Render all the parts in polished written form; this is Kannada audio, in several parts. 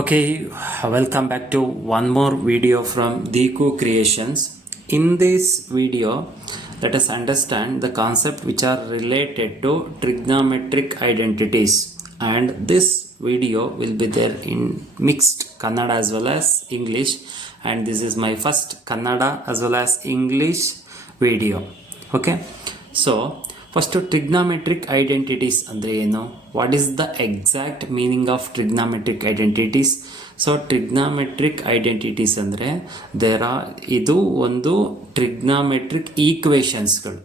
Okay, welcome back to one more video from Deku Creations. In this video, let us understand the concept which are related to trigonometric identities, and this video will be there in mixed Kannada as well as English, and this is my first Kannada as well as English video. Okay, so first trigonometric identities ಅಂದರೆ ಏನು, what is the exact meaning of trigonometric identities? So trigonometric identities ಅಂದರೆ ಇದು ಒಂದು ಟ್ರಿಗ್ನಾಮೆಟ್ರಿಕ್ ಈಕ್ವೇಷನ್ಸ್ಗಳು.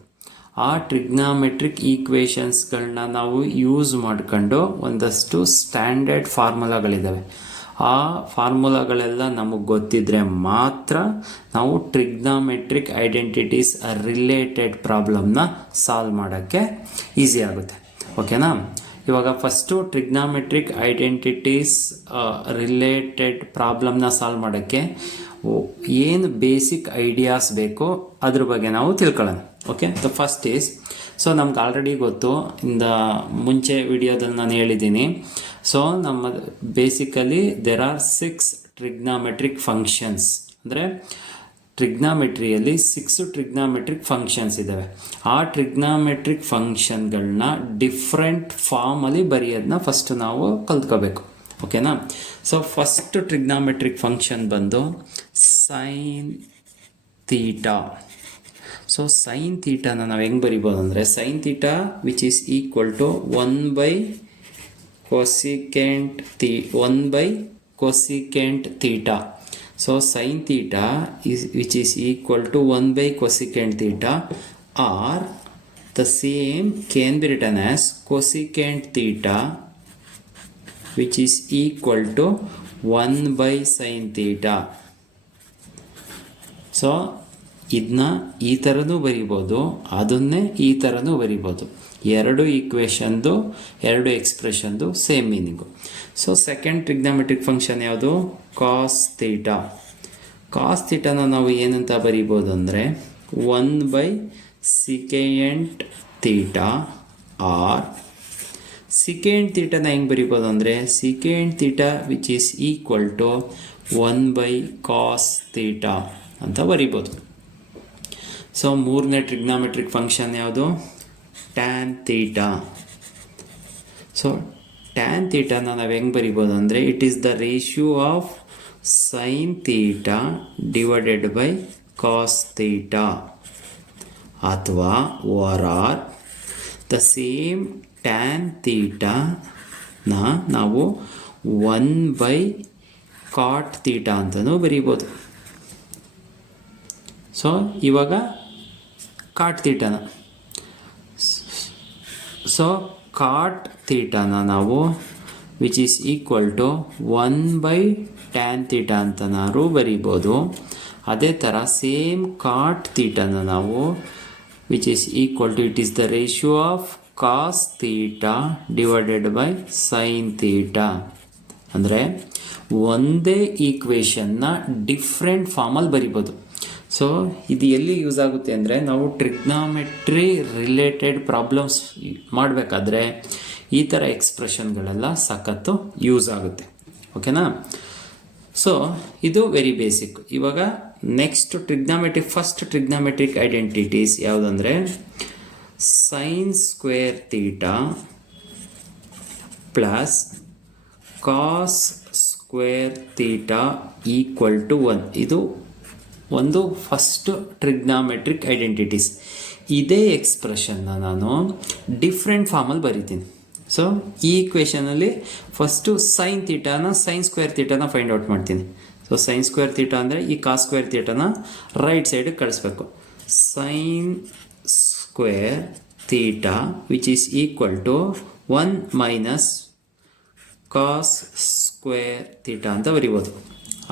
ಆ ಟ್ರಿಗ್ನಾಮೆಟ್ರಿಕ್ ಈಕ್ವೇಷನ್ಸ್ಗಳನ್ನ ನಾವು ಯೂಸ್ ಮಾಡ್ಕೊಂಡು ಒಂದಷ್ಟು ಸ್ಟ್ಯಾಂಡರ್ಡ್ ಫಾರ್ಮುಲಾಗಳಿದ್ದಾವೆ. ಆ ಫಾರ್ಮುಲಾಗಳೆಲ್ಲ ನಮಗೆ ಗೊತ್ತಿದ್ರೆ ಮಾತ್ರ ನಾವು ಟ್ರಿಗ್ನಾಮೆಟ್ರಿಕ್ ಐಡೆಂಟಿಟೀಸ್ ರಿಲೇಟೆಡ್ ಪ್ರಾಬ್ಲಮ್ನ ಸಾಲ್ವ್ ಮಾಡೋಕ್ಕೆ ಈಸಿ ಆಗುತ್ತೆ. ಓಕೆನಾ? ಇವಾಗ ಫಸ್ಟು ಟ್ರಿಗ್ನಾಮೆಟ್ರಿಕ್ ಐಡೆಂಟಿಟೀಸ್ ರಿಲೇಟೆಡ್ ಪ್ರಾಬ್ಲಮ್ನ ಸಾಲ್ವ್ ಮಾಡೋಕ್ಕೆ ಏನು ಬೇಸಿಕ್ ಐಡಿಯಾಸ್ ಬೇಕೋ ಅದ್ರ ಬಗ್ಗೆ ನಾವು ತಿಳ್ಕೊಳ್ಳೋಣ. Okay, the first is, so ನಮ್ಗೆ ಆಲ್ರೆಡಿ ಗೊತ್ತು, ಮುಂಚೆ ವಿಡಿಯೋದಲ್ಲಿ ನಾನು ಹೇಳಿದ್ದೀನಿ. ಸೊ ನಮ್ಮ basically there are 6 trigonometric functions. ಅಂದರೆ ಟ್ರಿಗ್ನಾಮೆಟ್ರಿಯಲ್ಲಿ 6 ಟ್ರಿಗ್ನಾಮೆಟ್ರಿಕ್ ಫಂಕ್ಷನ್ಸ್ ಇದ್ದಾವೆ. ಆ ಟ್ರಿಗ್ನಾಮೆಟ್ರಿಕ್ ಫಂಕ್ಷನ್ಗಳನ್ನ ಡಿಫ್ರೆಂಟ್ ಫಾರ್ಮಲ್ಲಿ ಬರೆಯೋದನ್ನ ಫಸ್ಟ್ ನಾವು ಕಲ್ತ್ಕೋಬೇಕು. ಓಕೆನಾ? ಸೊ ಫಸ್ಟ್ ಟ್ರಿಗ್ನಾಮೆಟ್ರಿಕ್ ಫಂಕ್ಷನ್ ಬಂದು ಸೈನ್ ತೀಟಾ. ಸೊ ಸೈನ್ ತೀಟಾನ ನಾವು ಹೆಂಗೆ ಬರಿಬೋದು ಅಂದರೆ, sine theta which is equal to 1/cosecant theta. So sin theta which is equal to 1/cosecant theta, or the same can be written as cosecant theta which is equal to 1/sin theta. So ಇದನ್ನ ಈ ಥರನೂ ಬರಿಬೋದು, ಅದನ್ನೇ ಈ ಥರನೂ ಬರಿಬೋದು. ಎರಡು ಈಕ್ವೇಷನ್ದು, ಎರಡು ಎಕ್ಸ್ಪ್ರೆಷನ್ದು same meaning. So second trigonometric function ಯಾವುದು? Cos theta. ಕಾಸ್ ಥೀಟಾನ ನಾವು ಏನಂತ ಬರಿಬೋದು ಅಂದರೆ 1/secant ಥೀಟಾ, ಆರ್ ಸಿಕೆಂಟ್ ಥೀಟಾನ ಹೆಂಗೆ ಬರಿಬೋದು ಅಂದರೆ secant theta which is equal to 1/cos theta ಅಂತ ಬರಿಬೋದು. ಸೊ ಮೂರನೇ ಟ್ರಿಗ್ನಾಮೆಟ್ರಿಕ್ ಫಂಕ್ಷನ್ ಯಾವುದು? Tan theta. ಸೊ ಟ್ಯಾನ್ ಥೀಟಾನ ನಾವು ಹೆಂಗೆ ಬರಿಬೋದು ಅಂದರೆ it is the ratio of sine theta divided by cos theta, ಅಥವಾ ಆರ್ ದ ಸೇಮ್ ಟ್ಯಾನ್ ಥೀಟಾನ ನಾವು 1/cot ಥೀಟಾ ಅಂತಲೂ ಬರಿಬೋದು. ಸೊ ಇವಾಗ ಕಾಟ್ ಥೀಟಾನ, ಸೊ ಕಾಟ್ ಥೀಟಾನ ನಾವು which is equal to 1/tan theta ಅಂತನಾರು ಬರಿಬೋದು. ಅದೇ ಥರ ಸೇಮ್ ಕಾಟ್ ಥೀಟಾನ ನಾವು which is equal to it is the ratio of cos theta divided by sine theta. ಅಂದರೆ ಒಂದೇ ಈಕ್ವೇಷನ್ನ ಡಿಫ್ರೆಂಟ್ ಫಾರ್ಮಲ್ಲಿ ಬರಿಬೋದು. ಸೊ ಇದು ಎಲ್ಲಿ ಯೂಸ್ ಆಗುತ್ತೆ ಅಂದರೆ, ನಾವು ಟ್ರಿಗ್ನಾಮೆಟ್ರಿ ರಿಲೇಟೆಡ್ ಪ್ರಾಬ್ಲಮ್ಸ್ ಮಾಡಬೇಕಾದ್ರೆ ಈ ಥರ ಎಕ್ಸ್ಪ್ರೆಷನ್ಗಳೆಲ್ಲ ಸಖತ್ತು ಯೂಸ್ ಆಗುತ್ತೆ. ಓಕೆನಾ? ಸೊ ಇದು ವೆರಿ ಬೇಸಿಕ್. ಇವಾಗ ನೆಕ್ಸ್ಟ್ ಫಸ್ಟ್ ಟ್ರಿಗ್ನಾಮೆಟ್ರಿಕ್ ಐಡೆಂಟಿಟೀಸ್ ಯಾವುದಂದರೆ sine square theta plus cos square theta equal to 1. ಇದು ಒಂದು ಫಸ್ಟ್ ಟ್ರಿಗ್ನಾಮೆಟ್ರಿಕ್ ಐಡೆಂಟಿಟೀಸ್. ಇದೇ ಎಕ್ಸ್ಪ್ರೆಷನ್ನ ನಾನು ಡಿಫ್ರೆಂಟ್ ಫಾರ್ಮಲ್ಲಿ ಬರಿತೀನಿ. ಸೊ ಈ ಈಕ್ವೇಷನಲ್ಲಿ ಫಸ್ಟು ಸೈನ್ ಥೀಟಾನ ಸೈನ್ ಸ್ಕ್ವೇರ್ ಥೀಟಾನ ಫೈಂಡ್ ಔಟ್ ಮಾಡ್ತೀನಿ. ಸೊ ಸೈನ್ ಸ್ಕ್ವೇರ್ ಥೀಟಾ ಅಂದರೆ ಈ ಕಾಸ್ ಸ್ಕ್ವೇರ್ ಥೀಟಾನ ರೈಟ್ ಸೈಡಿಗೆ ಕಳಿಸ್ಬೇಕು. Sine square theta which is equal to 1 - cos square theta ಅಂತ ಬರಿಬೋದು.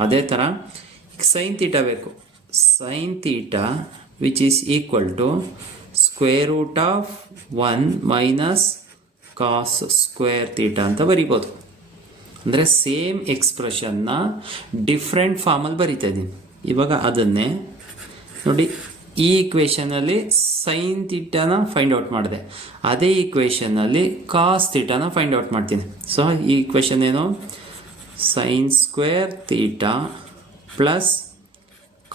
ಅದೇ ಥರ ಸೈನ್ ಥೀಟಾ ಬೇಕು. Sine theta which is equal to square root of 1 - cos square theta ಅಂತ ಬರಿಬೋದು. ಅಂದರೆ ಸೇಮ್ ಎಕ್ಸ್ಪ್ರೆಷನ್ನ ಡಿಫ್ರೆಂಟ್ ಫಾರ್ಮಲ್ಲಿ ಬರಿತಾ ಇದ್ದೀನಿ. ಇವಾಗ ಅದನ್ನೇ ನೋಡಿ, ಈ ಈಕ್ವೇಷನಲ್ಲಿ ಸೈನ್ ಥೀಟಾನ ಫೈಂಡ್ ಔಟ್ ಮಾಡಿದೆ, ಅದೇ ಈಕ್ವೇಷನ್ನಲ್ಲಿ ಕಾಸ್ ಥೀಟಾನ ಫೈಂಡ್ ಔಟ್ ಮಾಡ್ತೀನಿ. ಸೊ ಈ ಈಕ್ವೇಷನ್ ಏನು? Sine square theta plus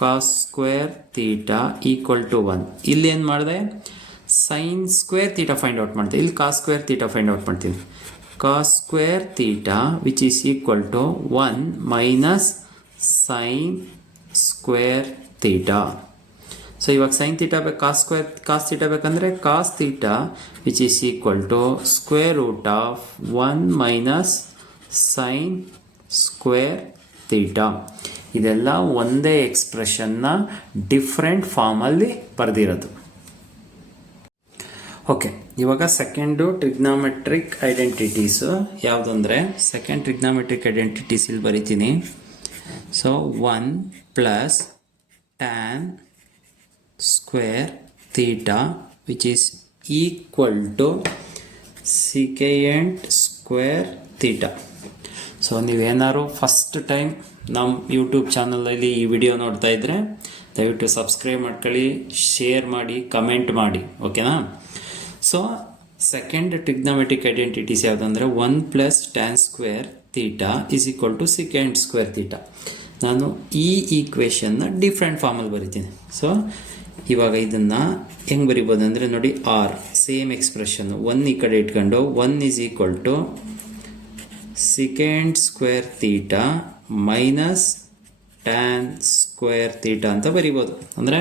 cos square theta equal to 1. ಇಲ್ಲಿ ಏನು ಮಾಡಿದೆ, sine square theta find out ಮಾಡಿದೆ. ಇಲ್ಲಿ cos square theta find out ಮಾಡ್ತೀನಿ. Cos square theta which is equal to 1 minus sine square theta. So ಇವಾಗ ಸೈನ್ ತೀಟಾ ಬೇಕು, ಕಾಸ್ ತೀಟಾ ಬೇಕಂದರೆ cos theta which is equal to square root of 1 minus sine square theta. ಇದೆಲ್ಲ ಒಂದೇ ಎಕ್ಸ್ಪ್ರೆಷನ್ನ ಡಿಫ್ರೆಂಟ್ ಫಾರ್ಮಲ್ಲಿ ಬರೆದಿರೋದು. ಓಕೆ, ಇವಾಗ ಸೆಕೆಂಡು ಟ್ರಿಗ್ನಾಮೆಟ್ರಿಕ್ ಐಡೆಂಟಿಟೀಸು ಯಾವುದಂದರೆ, ಸೆಕೆಂಡ್ ಟ್ರಿಗ್ನಾಮೆಟ್ರಿಕ್ ಐಡೆಂಟಿಟೀಸ್ ಇಲ್ಲಿ ಬರಿತೀನಿ. So 1 plus tan square theta which is equal to secant square theta. So ನೀವೇನಾದ್ರು ಫಸ್ಟ್ ಟೈಮ್ ನಮ್ಮ ಯೂಟ್ಯೂಬ್ ಚಾನಲಲ್ಲಿ ಈ ವಿಡಿಯೋ ನೋಡ್ತಾ ಇದ್ದರೆ ದಯವಿಟ್ಟು ಸಬ್ಸ್ಕ್ರೈಬ್ ಮಾಡ್ಕೊಳ್ಳಿ, ಶೇರ್ ಮಾಡಿ, ಕಮೆಂಟ್ ಮಾಡಿ, ಓಕೆನಾ. ಸೊ ಸೆಕೆಂಡ್ ಟ್ರಿಗ್ನಾಮೆಟ್ರಿಕ್ ಐಡೆಂಟಿಟೀಸ್ ಯಾವುದಂದರೆ 1 plus tan square theta is equal to secant square theta. ನಾನು ಈ ಈಕ್ವೇಷನ್ನ ಡಿಫ್ರೆಂಟ್ ಫಾರ್ಮಲ್ಲಿ ಬರಿತೀನಿ. ಸೊ ಇವಾಗ ಇದನ್ನು ಹೆಂಗೆ ಬರಿಬೋದು ಅಂದರೆ ನೋಡಿ, ಆರ್ ಸೇಮ್ ಎಕ್ಸ್ಪ್ರೆಷನ್ನು 1 ಈ ಕಡೆ ಇಟ್ಕೊಂಡು 1 is equal to secant square theta minus tan square theta ಅಂತ ಬರಿಬೋದು. ಅಂದರೆ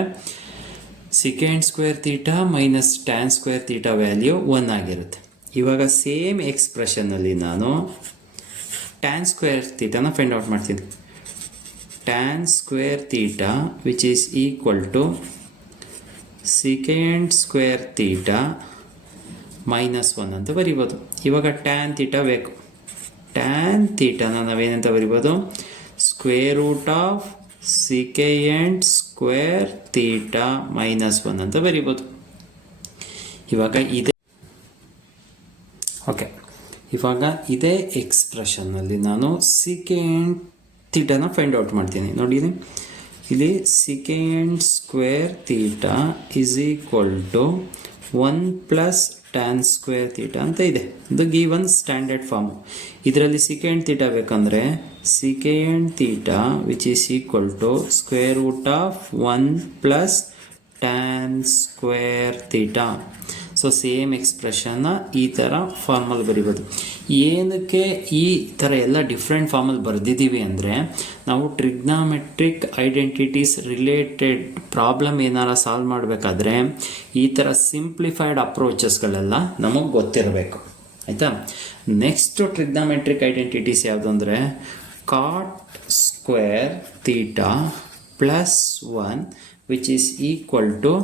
secant square theta minus tan square theta value 1 ಆಗಿರುತ್ತೆ. ಇವಾಗ ಸೇಮ್ ಎಕ್ಸ್ಪ್ರೆಷನ್ನಲ್ಲಿ ನಾನು ಟ್ಯಾನ್ ಸ್ಕ್ವೇರ್ ತೀಟಾನ ಫೈಂಡ್ ಔಟ್ ಮಾಡ್ತೀನಿ. Tan square theta which is equal to secant square theta minus 1 ಅಂತ ಬರಿಬೋದು. ಇವಾಗ ಟ್ಯಾನ್ ತೀಟಾ ಬೇಕು. ಟ್ಯಾನ್ ತೀಟಾನ ನಾವೇನಂತ ಬರಿಬೋದು, square root of secant square theta minus 1 ಅಂತ ಬರಿಬೋದು. ಇವಾಗ ಇದೇ ಎಕ್ಸ್ಪ್ರೆಷನ್ನಲ್ಲಿ ನಾನು ಸಿಕೆಂಡ್ ತೀಟಾನ ಫೈಂಡ್ ಔಟ್ ಮಾಡ್ತೀನಿ. ನೋಡಿ ಇಲ್ಲಿ secant square theta is equal to 1 plus tan square theta ಅಂತ ಇದೆ. ಇದು ಗಿವನ್ ಸ್ಟ್ಯಾಂಡರ್ಡ್ ಫಾರ್ಮು. ಇದರಲ್ಲಿ ಸಿಕೆಂಡ್ ತೀಟಾ ಬೇಕಂದರೆ secant theta which is equal to square root of 1 plus tan square theta. So same ಎಕ್ಸ್ಪ್ರೆಷನ್ನ ಈ ಥರ ಫಾರ್ಮಲ್ಲಿ ಬರಿಬೋದು. ಏನಕ್ಕೆ ಈ ಥರ ಎಲ್ಲ ಡಿಫ್ರೆಂಟ್ ಫಾರ್ಮಲ್ಲಿ ಬರೆದಿದ್ದೀವಿ ಅಂದರೆ, ನಾವು ಟ್ರಿಗ್ನಾಮೆಟ್ರಿಕ್ ಐಡೆಂಟಿಟೀಸ್ ರಿಲೇಟೆಡ್ ಪ್ರಾಬ್ಲಮ್ ಏನಾರ ಸಾಲ್ವ್ ಮಾಡಬೇಕಾದ್ರೆ ಈ ಥರ ಸಿಂಪ್ಲಿಫೈಡ್ ಅಪ್ರೋಚಸ್ಗಳೆಲ್ಲ ನಮಗೆ ಗೊತ್ತಿರಬೇಕು, ಆಯಿತಾ. ನೆಕ್ಸ್ಟು ಟ್ರಿಗ್ನಾಮೆಟ್ರಿಕ್ ಐಡೆಂಟಿಟೀಸ್ ಯಾವುದು ಅಂದರೆ cot square theta plus 1 which is equal to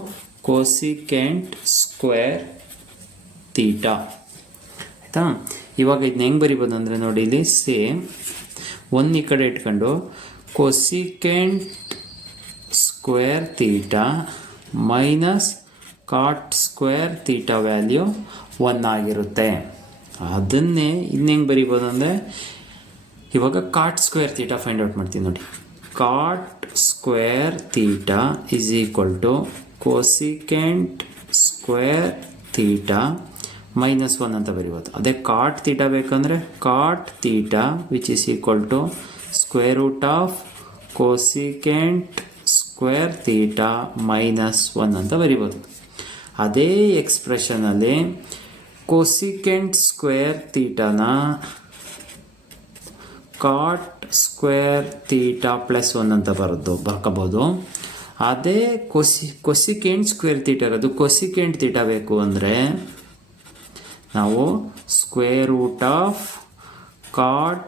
cosecant square theta, ಆಯಿತಾ. ಇವಾಗ ಇದನ್ನ ಹೆಂಗೆ ಬರಿಬೋದು ಅಂದರೆ ನೋಡಿ, ಇಲ್ಲಿ ಸೇಮ್ 1 ಈ ಕಡೆ ಇಟ್ಕೊಂಡು cosecant square theta minus cot square theta value 1 ಆಗಿರುತ್ತೆ. ಅದನ್ನೇ ಇನ್ನು ಹೆಂಗೆ ಬರಿಬೋದು ಅಂದರೆ, ಇವಾಗ cot square theta find out ಮಾಡ್ತೀನಿ ನೋಡಿ. Cot square theta is equal to cosecant square theta minus 1 ಅಂತ ಬರಿಬೋದು. ಅದೇ ಕಾಟ್ ತೀಟಾ ಬೇಕಂದರೆ cot theta which is equal to square root of cosecant square theta minus 1 ಅಂತ ಬರಿಬೋದು. ಅದೇ ಎಕ್ಸ್ಪ್ರೆಷನಲ್ಲಿ ಕೋಸಿಕೆಂಟ್ ಸ್ಕ್ವೇರ್ ತೀಟಾನ ಕಾಟ್ ಸ್ಕ್ವೇರ್ ತೀಟಾ ಪ್ಲಸ್ 1 ಅಂತ ಬರ್ಕೋಬೋದು. ಅದೇ ಕೊಸಿಕೆಂಟ್ ಸ್ಕ್ವೇರ್ ತೀಟಾ ಇರೋದು, ಕೊಸಿಕೆಂಟ್ ತೀಟಾ ಬೇಕು ಅಂದರೆ ನಾವು square root of cot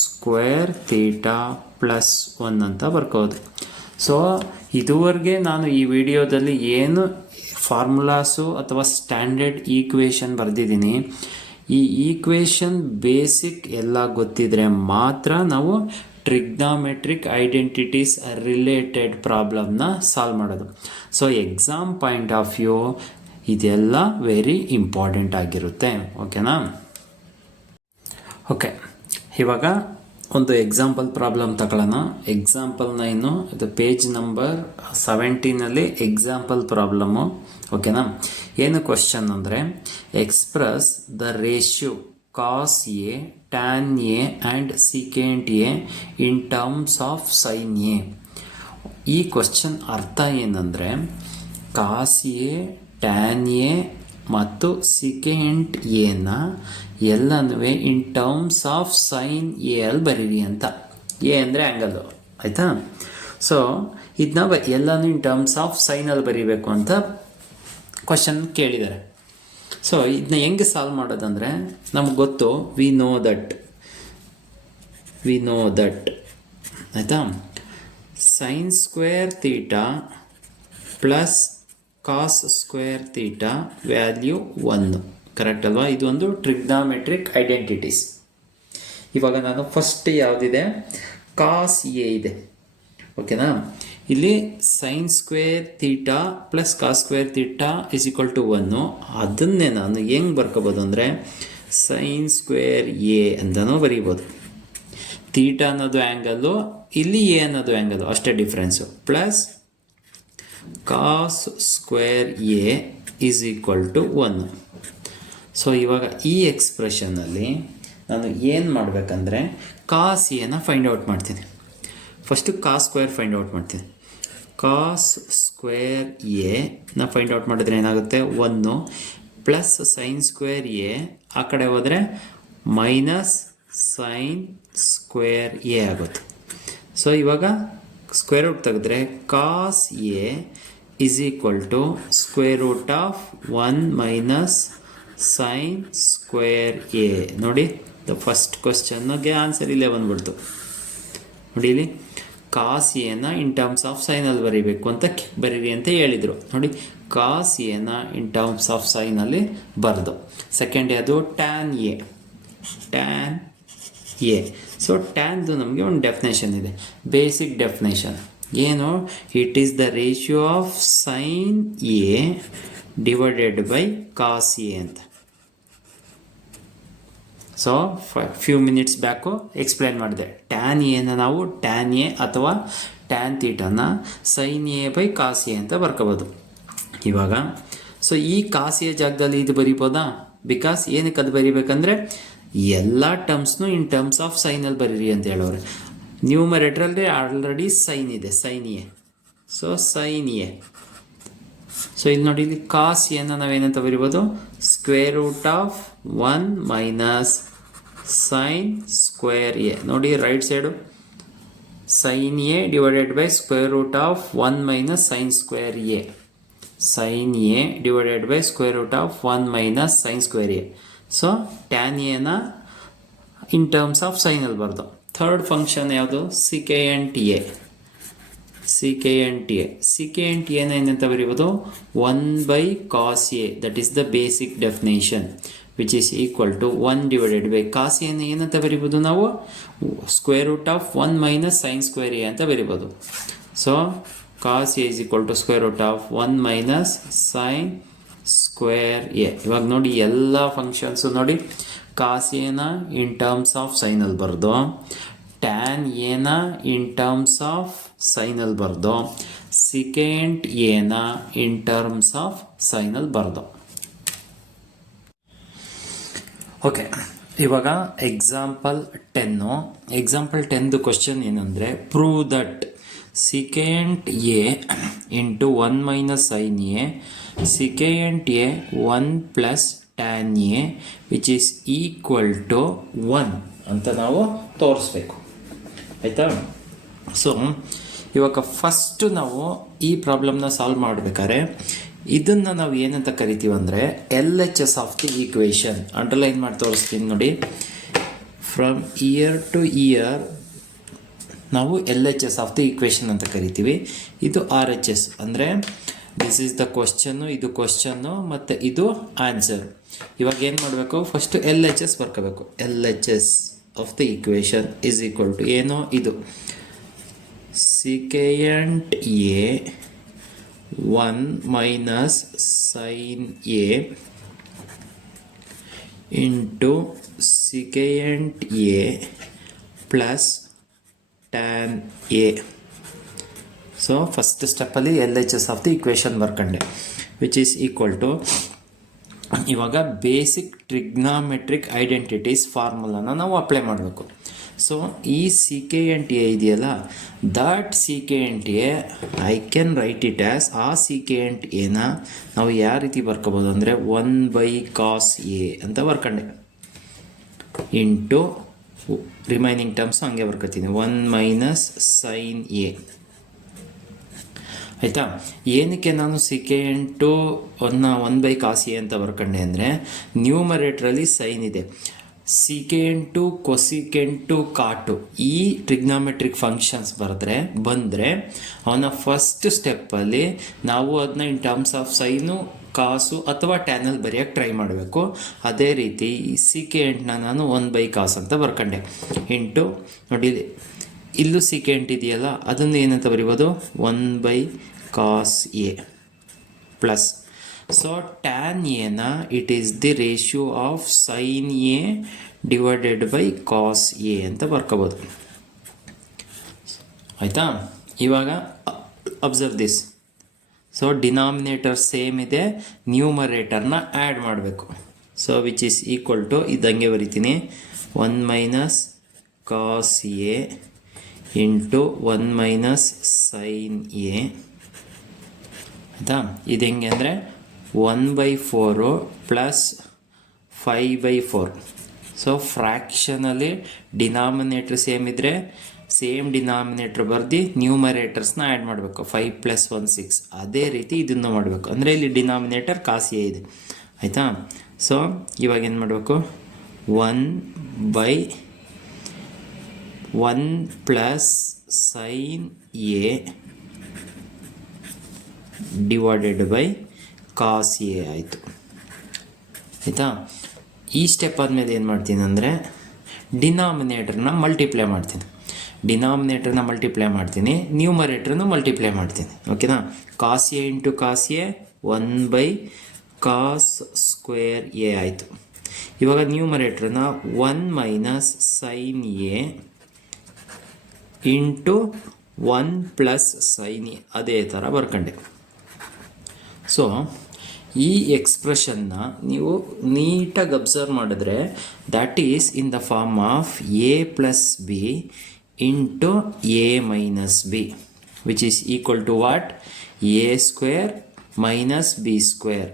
square theta plus 1 ಅಂತ ಬರ್ಕೋದು. ಸೊ ಇದುವರೆಗೆ ನಾನು ಈ ವಿಡಿಯೋದಲ್ಲಿ ಏನು ಫಾರ್ಮುಲಾಸು ಅಥವಾ ಸ್ಟ್ಯಾಂಡರ್ಡ್ ಈಕ್ವೇಷನ್ ಬರೆದಿದ್ದೀನಿ, ಈ ಈಕ್ವೇಷನ್ ಬೇಸಿಕ್ ಎಲ್ಲ ಗೊತ್ತಿದ್ರೆ ಮಾತ್ರ ನಾವು ಟ್ರಿಗ್ನಾಮೆಟ್ರಿಕ್ ಐಡೆಂಟಿಟೀಸ್ ರಿಲೇಟೆಡ್ ಪ್ರಾಬ್ಲಮ್ನ ಸಾಲ್ವ್ ಮಾಡೋದು. So exam point of view ಇದೆಲ್ಲ ವೆರಿ ಇಂಪಾರ್ಟೆಂಟ್ ಆಗಿರುತ್ತೆ, ಓಕೆನಾ. ಓಕೆ, ಇವಾಗ ಒಂದು ಎಕ್ಸಾಂಪಲ್ ಪ್ರಾಬ್ಲಮ್ ತಗೊಳ್ಳೋಣ. ಎಕ್ಸಾಂಪಲ್ 9 ಇದು ಪೇಜ್ ನಂಬರ್ 17 ಎಕ್ಸಾಂಪಲ್ ಪ್ರಾಬ್ಲಮ್ಮು, ಓಕೆನಾ. ಏನು ಕ್ವಶನ್ ಅಂದರೆ, express the ratio cos A, tan A and secant A in terms of sine A. ಈ ಕ್ವಶನ್ ಅರ್ಥ ಏನಂದರೆ ಕಾಸ್ ಎ, ಟ್ಯಾನ್ ಎ ಮತ್ತು ಸಿಕೆಂಟ್ ಎನ ಎಲ್ಲನೂ in terms of sine A ಅಲ್ಲಿ ಬರೀರಿ ಅಂತ. ಎ ಅಂದರೆ ಆ್ಯಂಗಲ್ಲು, ಆಯಿತಾ? ಸೊ ಇದನ್ನ ಎಲ್ಲನೂ ಇನ್ ಟರ್ಮ್ಸ್ ಆಫ್ ಸೈನಲ್ಲಿ ಬರೀಬೇಕು ಅಂತ ಕ್ವಶನ್ ಕೇಳಿದ್ದಾರೆ. ಸೊ ಇದನ್ನ ಹೆಂಗೆ ಸಾಲ್ವ್ ಮಾಡೋದಂದರೆ ನಮ್ಗೆ ಗೊತ್ತು, ವಿ ನೋ ದಟ್ ಆಯಿತಾ, sine square theta plus cos square theta value 1, correct ಅಲ್ವಾ? ಇದೊಂದು ಟ್ರಿಗ್ನಾಮೆಟ್ರಿಕ್ ಐಡೆಂಟಿಟೀಸ್. ಇವಾಗ ನಾನು ಫಸ್ಟ್ ಯಾವುದಿದೆ, ಕಾಸ್ ಎ ಇದೆ, ಓಕೆನಾ? ಇಲ್ಲಿ sine square theta plus cos square theta is equal to 1. ಅದನ್ನೇ ನಾನು ಹೆಂಗೆ ಬರ್ಕೋಬೋದು ಅಂದರೆ ಸೈನ್ ಸ್ಕ್ವೇರ್ ಎ ಅಂತಲೂ ಬರೀಬೋದು. ಥೀಟಾ ಅನ್ನೋದು ಆ್ಯಂಗಲ್ಲು, ಇಲ್ಲಿ ಎ ಅನ್ನೋದು ಆ್ಯಂಗಲ್ಲು, ಅಷ್ಟೇ difference. Plus cos square A is equal to 1. So ಇವಾಗ ಈ ಎಕ್ಸ್ಪ್ರೆಷನ್ನಲ್ಲಿ ನಾನು ಏನು ಮಾಡಬೇಕಂದ್ರೆ ಕಾಸ್ ಎನ ಫೈಂಡ್ ಔಟ್ ಮಾಡ್ತೀನಿ. First cos square find out ಮಾಡ್ತೀನಿ. ಕಾಸ್ ಸ್ಕ್ವೇರ್ ಎನ ಫೈಂಡ್ ಔಟ್ ಮಾಡಿದ್ರೆ ಏನಾಗುತ್ತೆ, 1 ಪ್ಲಸ್ ಸೈನ್ ಸ್ಕ್ವೇರ್ ಎ, ಆ ಕಡೆ ಹೋದರೆ ಮೈನಸ್ ಸೈನ್ ಸ್ಕ್ವೇರ್ ಎ ಆಗುತ್ತೆ. ಸೊ ಇವಾಗ ಸ್ಕ್ವೇರ್ ರೂಟ್ ತೆಗೆದ್ರೆ cos A is equal to square root of 1 minus sine square A. ನೋಡಿ, ದ ಫಸ್ಟ್ ಕ್ವಶನ್ಗೆ ಆನ್ಸರ್ ಇಲ್ಲೇ ಬಂದ್ಬಿಡ್ತು. ನೋಡಿ, ಇಲ್ಲಿ ಕಾಸ್ ಎನ ಇನ್ ಟರ್ಮ್ಸ್ ಆಫ್ ಸೈನಲ್ಲಿ ಬರೀಬೇಕು ಅಂತ ಬರೀರಿ ಅಂತ ಹೇಳಿದರು. ನೋಡಿ, ಕಾಸ್ ಎನ ಇನ್ ಟರ್ಮ್ಸ್ ಆಫ್ ಸೈನಲ್ಲಿ ಬರೆದು. ಸೆಕೆಂಡ್ ಅದು ಟ್ಯಾನ್ ಎ. ಸೊ ಟ್ಯಾನ್ದು ನಮಗೆ ಒಂದು ಡೆಫಿನೇಷನ್ ಇದೆ, ಬೇಸಿಕ್ ಡೆಫಿನೇಷನ್ ಏನು, it is the ratio of sine A divided by cos A ಅಂತ. So few minutes back explain ಮಾಡಿದೆ. ಟ್ಯಾನ್ ಎನ ನಾವು ಟ್ಯಾನ್ ಎ ಅಥವಾ ಟ್ಯಾನ್ ಥೀಟಾನ sine A by cos A ಅಂತ ಬರ್ಕೋಬೋದು. ಇವಾಗ ಸೊ ಈ ಕಾಸ್ ಎ ಜಾಗದಲ್ಲಿ ಇದು ಬರೀಬೋದಾ? ಬಿಕಾಸ್ ಏನಕ್ಕೆ ಅದು ಬರೀಬೇಕಂದ್ರೆ ಎಲ್ಲ ಟರ್ಮ್ಸ್ನು ಇನ್ ಟರ್ಮ್ಸ್ ಆಫ್ ಸೈನಲ್ಲಿ ಬರೀರಿ ಅಂತ ಹೇಳೋರು. ನ್ಯೂಮರೇಟ್ರಲ್ಲಿ ಆಲ್ರೆಡಿ ಸೈನ್ ಇದೆ, sine A. So sine A. So ಇಲ್ಲಿ ನೋಡಿ, ಇಲ್ಲಿ ಕಾಸ್ ಎನ ನಾವೇನಂತ ಬರಿಬೋದು, square root of 1 minus sine square A. ನೋಡಿ right side sine A divided by square root of 1 minus sine square A. Sine A divided by square root of 1 minus sine square A. So tan ಎನ ಇನ್ ಟರ್ಮ್ಸ್ ಆಫ್ ಸೈನಲ್ಲಿ ಬರ್ದು. ಥರ್ಡ್ ಫಂಕ್ಷನ್ ಯಾವುದು, ಸಿಕೆಂಟ್ ಎ. ಸಿಕೆಂಟ್ ಎನ ಏನಂತ ಬರೀಬೋದು, 1 by cos A, that is the basic definition, which is equal to 1 divided by cos ಎನ ಏನಂತ ಬರೀಬೋದು ನಾವು, square root of 1 minus sine square A ಅಂತ ಬರೀಬೋದು. So cos A is equal to square root of 1 minus sine square A. ಇವಾಗ ನೋಡಿ ಎಲ್ಲ ಫಂಕ್ಷನ್ಸು ನೋಡಿ, ಕಾಸ್ ಎನ ಇನ್ ಟರ್ಮ್ಸ್ ಆಫ್ ಸೈನಲ್ಲಿ ಬರ್ದು, ಟ್ಯಾನ್ ಎನ ಇನ್ ಟರ್ಮ್ಸ್ ಆಫ್ ಸೈನಲ್ಲಿ ಬರ್ದು, ಸಿಕೆಂಟ್ ಎನ ಇನ್ ಟರ್ಮ್ಸ್ ಆಫ್ ಸೈನಲ್ಲಿ ಬರ್ದು. ಓಕೆ, ಇವಾಗ ಎಕ್ಸಾಂಪಲ್ 10ದು ಕ್ವಶನ್ ಏನಂದರೆ, prove that secant A into 1 minus sine A secant A 1 plus tan A which is equal to 1 ಅಂತ ನಾವು ತೋರಿಸ್ಬೇಕು, ಆಯಿತಾ? ಸೊ ಇವಾಗ ಫಸ್ಟು ನಾವು ಈ ಪ್ರಾಬ್ಲಮ್ನ ಸಾಲ್ವ್ ಮಾಡಬೇಕಾದ್ರೆ ಇದನ್ನು ನಾವು ಏನಂತ ಕರಿತೀವಿ ಅಂದರೆ LHS of the equation. Underline ಮಾಡಿ ತೋರಿಸ್ತೀನಿ ನೋಡಿ. ಫ್ರಮ್ ಇಯರ್ ಟು ಇಯರ್ ನಾವು LHS ಆಫ್ ದಿ ಈಕ್ವೇಷನ್ ಅಂತ ಕರಿತೀವಿ. ಇದು RHS ಅಂದರೆ ದಿಸ್ ಈಸ್ ದ ಕ್ವಶನ್ನು, ಇದು ಕ್ವಶನ್ನು ಮತ್ತು ಇದು ಆನ್ಸರ್. ಇವಾಗ ಏನು ಮಾಡಬೇಕು, ಫಸ್ಟು LHS ಬರ್ಕೋಬೇಕು. LHS of the equation is equal to ಏನೋ ಇದು secant A 1 minus sine A into secant A plus tan A. So first ಸ್ಟೆಪ್ಪಲ್ಲಿ LHS ಆಫ್ ದಿ ಈಕ್ವೇಷನ್ ಬರ್ಕೊಂಡೆ, ವಿಚ್ ಈಸ್ ಈಕ್ವಲ್ ಟು ಇವಾಗ ಬೇಸಿಕ್ ಟ್ರಿಗ್ನಾಮೆಟ್ರಿಕ್ ಐಡೆಂಟಿಟೀಸ್ ಫಾರ್ಮುಲಾನ ನಾವು ಅಪ್ಲೈ ಮಾಡಬೇಕು. ಸೊ ಈ secant A ಇದೆಯಲ್ಲ, that secant A I can write it as, ಆ ಸಿ ಕೆ ಎನ್ ಟಿ ಎನ ನಾವು ಯಾವ ರೀತಿ ಬರ್ಕೋಬೋದು ಅಂದರೆ 1/cos ಎ ಅಂತ ಬರ್ಕೊಂಡೆ, ಇಂಟು ರಿಮೈನಿಂಗ್ ಟರ್ಮ್ಸ್ ಹಂಗೆ ಬರ್ಕೊತೀನಿ 1 - sin ಎ. ಆಯಿತಾ? ಏನಕ್ಕೆ ನಾನು ಸಿಕೆಂಟು 1/cos ಎ ಅಂತ ಬರ್ಕೊಂಡೆ ಅಂದರೆ, ನ್ಯೂಮರೇಟ್ರಲ್ಲಿ ಸೈನ್ ಇದೆ, ಸಿಕೆಂಟು ಕೊಸಿಕೆಂಟು ಕಾಟು ಈ ಟ್ರಿಗ್ನಾಮೆಟ್ರಿಕ್ ಫಂಕ್ಷನ್ಸ್ ಬಂದರೆ ಅವನ ಫಸ್ಟ್ ಸ್ಟೆಪ್ಪಲ್ಲಿ ನಾವು ಅದನ್ನ ಇನ್ ಟರ್ಮ್ಸ್ ಆಫ್ ಸೈನು, ಕಾಸು ಅಥವಾ ಟ್ಯಾನಲ್ಲಿ ಬರೆಯೋಕ್ಕೆ ಟ್ರೈ ಮಾಡಬೇಕು. ಅದೇ ರೀತಿ ಈ ಸಿಕೆಂಟ್ನ ನಾನು 1/cos ಅಂತ ಬರ್ಕೊಂಡೆ, ಇಂಟು ನೋಡಿ ಇಲ್ಲೂ ಸಿಕೆಂಟ್ ಇದೆಯಲ್ಲ, ಅದನ್ನು ಏನಂತ ಬರಿಬೋದು 1/cos A plus. So tan ಎನ it is the ratio of sine A divided by cos A ಅಂತ ಬರ್ಕೋಬೋದು. ಆಯಿತಾ? ಇವಾಗ observe this. So denominator same ಇದೆ, ನ್ಯೂಮರೇಟರ್ನ ಆ್ಯಡ್ ಮಾಡಬೇಕು. So which is equal to, ಇದಂಗೆ ಬರಿತೀನಿ 1 - cos A into 1 - sin A. ಆಯಿತಾ? ಇದು ಹೆಂಗೆ ಅಂದರೆ 1/4 ಪ್ಲಸ್ 5/4. ಸೊ ಫ್ರ್ಯಾಕ್ಷನಲ್ಲಿ ಡಿನಾಮಿನೇಟ್ರ್ ಸೇಮ್ ಇದ್ದರೆ ಸೇಮ್ ಡಿನಾಮಿನೇಟ್ರ್ ಬರ್ದು ನ್ಯೂಮರೇಟರ್ಸ್ನ ಆ್ಯಡ್ ಮಾಡಬೇಕು. 5 + 1 6. ಅದೇ ರೀತಿ ಇದನ್ನು ಮಾಡಬೇಕು. ಅಂದರೆ ಇಲ್ಲಿ ಡಿನಾಮಿನೇಟರ್ ಕಾಸ್ ಎ ಇದೆ. ಆಯಿತಾ? ಸೊ ಇವಾಗ ಏನು ಮಾಡಬೇಕು, 1/1 plus sin A divided by cos A ಆಯಿತು. ಆಯಿತಾ? ಈ ಸ್ಟೆಪ್ ಆದಮೇಲೆ ಏನು ಮಾಡ್ತೀನಿ ಅಂದರೆ ಡಿನಾಮಿನೇಟರ್ನ ಮಲ್ಟಿಪ್ಲೈ ಮಾಡ್ತೀನಿ, ನ್ಯೂಮರೇಟರ್ನ ಮಲ್ಟಿಪ್ಲೈ ಮಾಡ್ತೀನಿ. ಓಕೆನಾ? Cos A into cos A 1/cos square A ಆಯಿತು. ಇವಾಗ ನ್ಯೂಮರೇಟರ್ನ 1 - sin A into 1 + sin A ಅದೇ ಥರ ಬರ್ಕೊಂಡೆ. ಸೊ ಈ ಎಕ್ಸ್ಪ್ರೆಷನ್ನ ನೀವು ನೀಟಾಗಿ ಅಬ್ಸರ್ವ್ ಮಾಡಿದ್ರೆ that is in the form of A plus B into A minus B, which is equal to what, A square minus B square.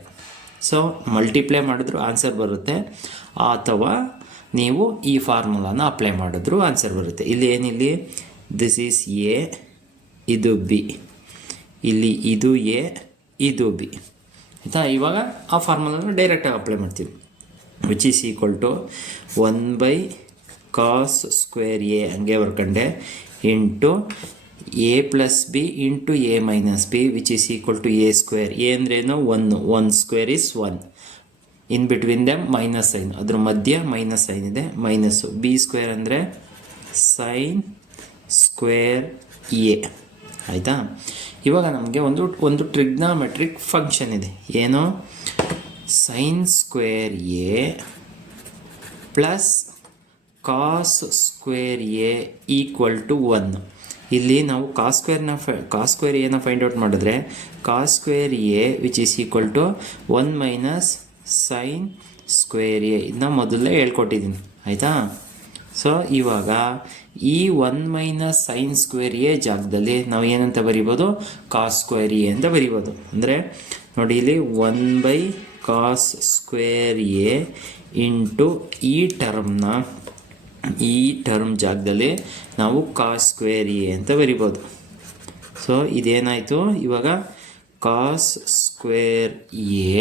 So multiply ಮಾಡಿದ್ರು ಆನ್ಸರ್ ಬರುತ್ತೆ, ಅಥವಾ ನೀವು ಈ ಫಾರ್ಮುಲಾನ ಅಪ್ಲೈ ಮಾಡಿದ್ರು ಆನ್ಸರ್ ಬರುತ್ತೆ. ಇಲ್ಲಿ ಏನಿಲ್ಲಿ ದಿಸ್ ಈಸ್ ಎ, ಇದು ಬಿ, ಇಲ್ಲಿ ಇದು ಎ, ಇದು ಬಿ. ಆಯಿತಾ? ಇವಾಗ ಆ ಫಾರ್ಮುಲಾನ ಡೈರೆಕ್ಟಾಗಿ ಅಪ್ಲೈ ಮಾಡ್ತೀವಿ, which is equal to 1/cos square A ಹಂಗೆ ಬರ್ಕೊಂಡೆ into A plus B into A minus B, which is equal to A square. A ಅಂದ್ರೇನು 1 square is 1, in between them minus sine, ಅದ್ರ ಮಧ್ಯ ಮೈನಸ್ ಸೈನ್ ಇದೆ, ಮೈನಸ್ಸು. ಬಿ ಸ್ಕ್ವೇರ್ ಅಂದರೆ ಸೈನ್ ಸ್ಕ್ವೇರ್ ಎ. ಆಯಿತಾ? ಇವಾಗ ನಮಗೆ ಒಂದು ಟ್ರಿಗ್ನಾಮೆಟ್ರಿಕ್ ಫಂಕ್ಷನ್ ಇದೆ, ಏನು, sine square A plus cos square A equal to 1. ಇಲ್ಲಿ ನಾವು ಕಾಸ್ ಸ್ಕ್ವೇರ್ ಎನ ಫೈಂಡ್ ಔಟ್ ಮಾಡಿದ್ರೆ cos square A which is equal to 1 - sin square A. ಇದನ್ನ ಮೊದಲೇ ಹೇಳ್ಕೊಟ್ಟಿದ್ದೀನಿ. ಆಯಿತಾ? ಸೊ ಇವಾಗ ಈ 1 - sin ಸ್ಕ್ವೇರ್ ಎ ಜಾಗದಲ್ಲಿ ನಾವು ಏನಂತ ಬರಿಬೋದು, ಕಾಸ್ ಸ್ಕ್ವೇರ್ ಎ ಅಂತ ಬರಿಬೋದು. ಅಂದರೆ ನೋಡಿ ಇಲ್ಲಿ 1/cos ಸ್ಕ್ವೇರ್ ಎ ಇಂಟು ಈ ಟರ್ಮ್ ಜಾಗದಲ್ಲಿ ನಾವು ಕಾಸ್ ಸ್ಕ್ವೇರ್ ಎ ಅಂತ ಬರಿಬೋದು. ಸೊ ಇದೇನಾಯಿತು, ಇವಾಗ cos square A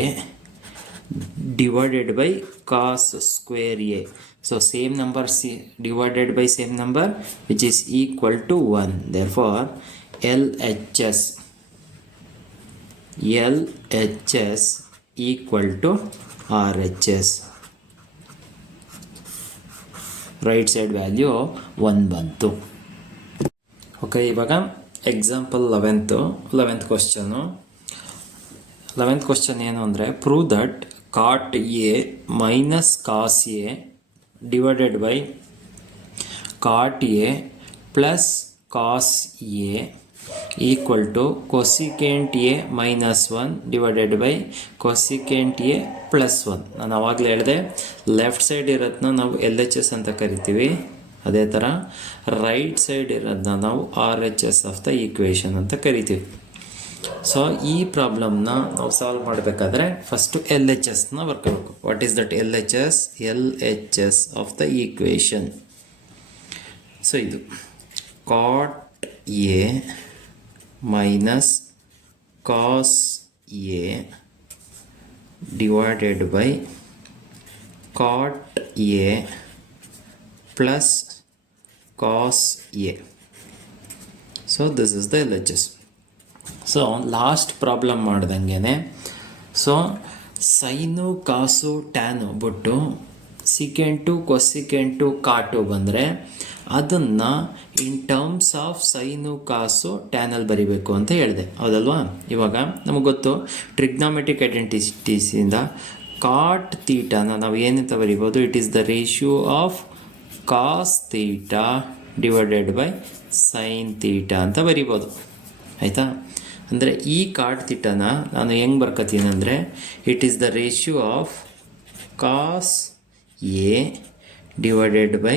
divided by cos square a. So same number divided by same number, which is equal to 1. Therefore LHS equal to RHS. Right side value 1 ಬಂತು. ಓಕೆ, ಇವಾಗ ಎಕ್ಸಾಂಪಲ್ 11th ಕ್ವಶನ್ ಏನು ಅಂದರೆ, prove that cot a minus cos a divided by cot a plus cos a equal to cosecant A minus 1 divided by cosecant A plus 1. ನಾನು ಆವಾಗಲೇ ಹೇಳಿದೆ ಲೆಫ್ಟ್ ಸೈಡ್ ಇರೋದನ್ನ ನಾವು ಎಲ್ ಎಚ್ ಎಸ್ ಅಂತ ಕರಿತೀವಿ, ಅದೇ ಥರ ರೈಟ್ ಸೈಡ್ ಇರೋದನ್ನ ನಾವು R H S of the equation ಅಂತ ಕರಿತೀವಿ. ಸೊ ಈ ಪ್ರಾಬ್ಲಮ್ನ ನಾವು ಸಾಲ್ವ್ ಮಾಡಬೇಕಾದ್ರೆ ಫಸ್ಟು ಎಲ್ ಎಚ್ ಎಸ್ನ ಬರ್ಕೋಬೇಕು. What is that L H S? L H S of the equation. So ಇದು cot A minus cos A divided by cot A plus cos A. So this is the L H S. So last problem ಮಾಡ್ದಂಗೆ ಸೊ ಸೈನು ಕಾಸು ಟ್ಯಾನು ಬಿಟ್ಟು ಸಿಕೆಂಟು ಕೊಸಿಕೆಂಟು ಕಾಟು ಬಂದರೆ ಅದನ್ನು ಇನ್ ಟರ್ಮ್ಸ್ ಆಫ್ ಸೈನು ಕಾಸು ಟ್ಯಾನಲ್ಲಿ ಬರಿಬೇಕು ಅಂತ ಹೇಳಿದೆ, ಹೌದಲ್ವಾ? ಇವಾಗ ನಮಗೆ ಗೊತ್ತು ಟ್ರಿಗ್ನಾಮೆಟ್ರಿಕ್ ಐಡೆಂಟಿಟೀಸಿಂದ ಕಾಟ್ ತೀಟಾನ ನಾವು ಏನಂತ ಬರಿಬೋದು? It is the ratio of cos theta divided by sine theta ಅಂತ ಬರಿಬೋದು, ಆಯಿತಾ? ಅಂದರೆ ಈ ಕಾಟ್ ತೀಟಾನ ನಾನು ಹೆಂಗೆ ಬರ್ಕೋತೀನಿ ಅಂದರೆ it is the ratio of cos A divided by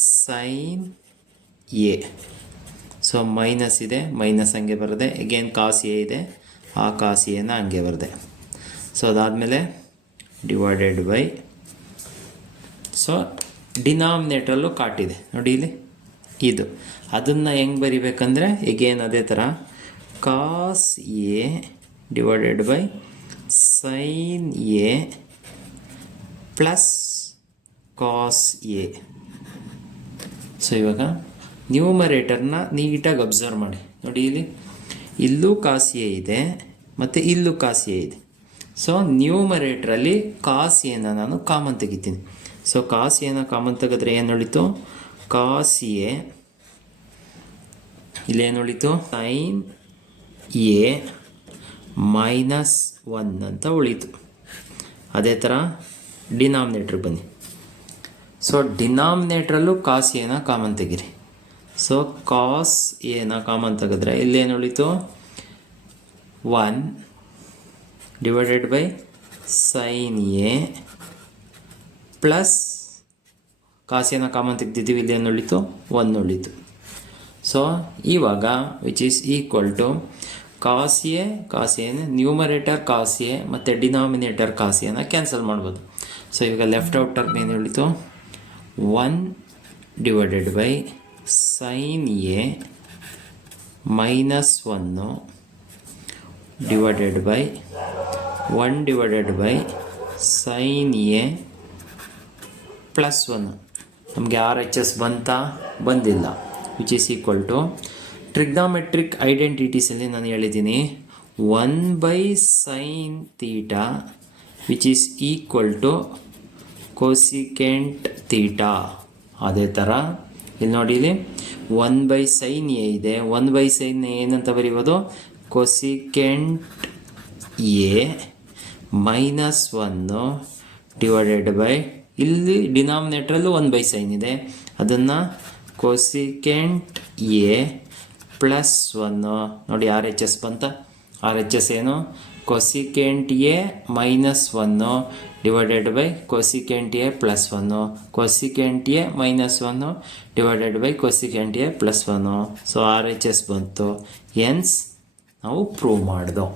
sine A. So minus ಇದೆ, ಮೈನಸ್ ಹಂಗೆ ಬರದೆ, ಅಗೇನ್ ಕಾಸ್ ಎ ಇದೆ, ಆ ಕಾಸ್ ಎನ ಹಂಗೆ ಬರದೆ. ಸೊ ಅದಾದಮೇಲೆ ಡಿವೈಡೆಡ್ ಬೈ, ಸೊ ಡಿನಾಮಿನೇಟ್ರಲ್ಲೂ ಕಾಟಿದೆ ನೋಡಿ ಇಲ್ಲಿ ಇದು, ಅದನ್ನು ಹೆಂಗೆ ಬರಿಬೇಕಂದ್ರೆ ಎಗೇನ್ ಅದೇ ಥರ cos A divided by sine A plus cos A. So ಇವಾಗ ನ್ಯೂಮರೇಟರ್ನ ನೀಟಾಗಿ ಅಬ್ಸರ್ವ್ ಮಾಡಿ ನೋಡಿ, ಇಲ್ಲಿ ಇಲ್ಲೂ ಕಾಸ್ ಎ ಇದೆ ಮತ್ತು ಇಲ್ಲೂ ಕಾಸ್ ಎ ಇದೆ. ಸೊ ನ್ಯೂಮರೇಟ್ರಲ್ಲಿ ಕಾಸ್ ಎನ ನಾನು ಕಾಮನ್ ತೆಗಿತೀನಿ. ಸೊ ಕಾಸ್ ಎನ ಕಾಮನ್ ತೆಗೆದ್ರೆ ಏನು ಉಳಿತು? ಕಾಸ್ ಎ, ಇಲ್ಲೇನು ಉಳಿತು? ಸೈನ್ ಎ ಮೈನಸ್ 1 ಅಂತ ಉಳೀತು. ಅದೇ ಥರ ಡಿನಾಮಿನೇಟ್ರಿಗೆ ಬನ್ನಿ. ಸೊ ಡಿನಾಮಿನೇಟ್ರಲ್ಲೂ ಕಾಸ್ ಎನ ಕಾಮನ್ ತೆಗೀರಿ. ಸೊ ಕಾಸ್ ಎನ ಕಾಮನ್ ತೆಗೆದ್ರೆ ಇಲ್ಲೇನು ಉಳೀತು? 1 divided by sine A plus cos ಎನ ಕಾಮನ್ ತೆಗೆದಿದ್ದೀವಿ, ಇಲ್ಲೇನು ಉಳೀತು? 1 ಉಳೀತು. ಸೊ ಇವಾಗ which is equal to cos A numerator cos A ಮತ್ತು ಡಿನಾಮಿನೇಟರ್ ಕಾಸ್ ಎನ ಕ್ಯಾನ್ಸಲ್ ಮಾಡ್ಬೋದು. ಸೊ ಇವಾಗ ಲೆಫ್ಟ್ ಔಟ್ ಟರ್ಮ್ ಏನು ಉಳಿತು? 1 divided by sine A minus 1 divided by 1 divided by sine A plus 1. ನಮಗೆ ಆರ್ ಎಚ್ ಎಸ್ ಬಂದಿಲ್ಲ, which is equal to trigonometric ಐಡೆಂಟಿಟೀಸಲ್ಲಿ ನಾನು ಹೇಳಿದ್ದೀನಿ 1 by sine theta which is equal to cosecant theta. ಅದೇ ಥರ ಇಲ್ಲಿ ನೋಡಿ, ಇಲ್ಲಿ 1 ಬೈ ಸೈನ್ ಎ ಇದೆ, 1 ಬೈ ಸೈನ್ ಏನಂತ ಬರೀಬೋದು? Cosecant A minus 1 divided by, ಇಲ್ಲಿ ಡಿನಾಮಿನೇಟ್ರಲ್ಲೂ 1 ಬೈ ಸೈನ್ ಇದೆ, ಅದನ್ನು ಕೊಸಿಕೆಂಟ್ ಎ ಪ್ಲಸ್ 1 ನೋಡಿ ಆರ್ ಎಚ್ ಎಸ್ ಬಂತ. ಆರ್ ಎಚ್ ಎಸ್ ಏನು? Cosecant A minus 1 divided by cosecant A plus 1, cosecant A minus 1 divided by cosecant A plus 1. So R H S ಬಂತು, ಎನ್ಸ್ ನಾವು ಪ್ರೂವ್ ಮಾಡಿದೋ.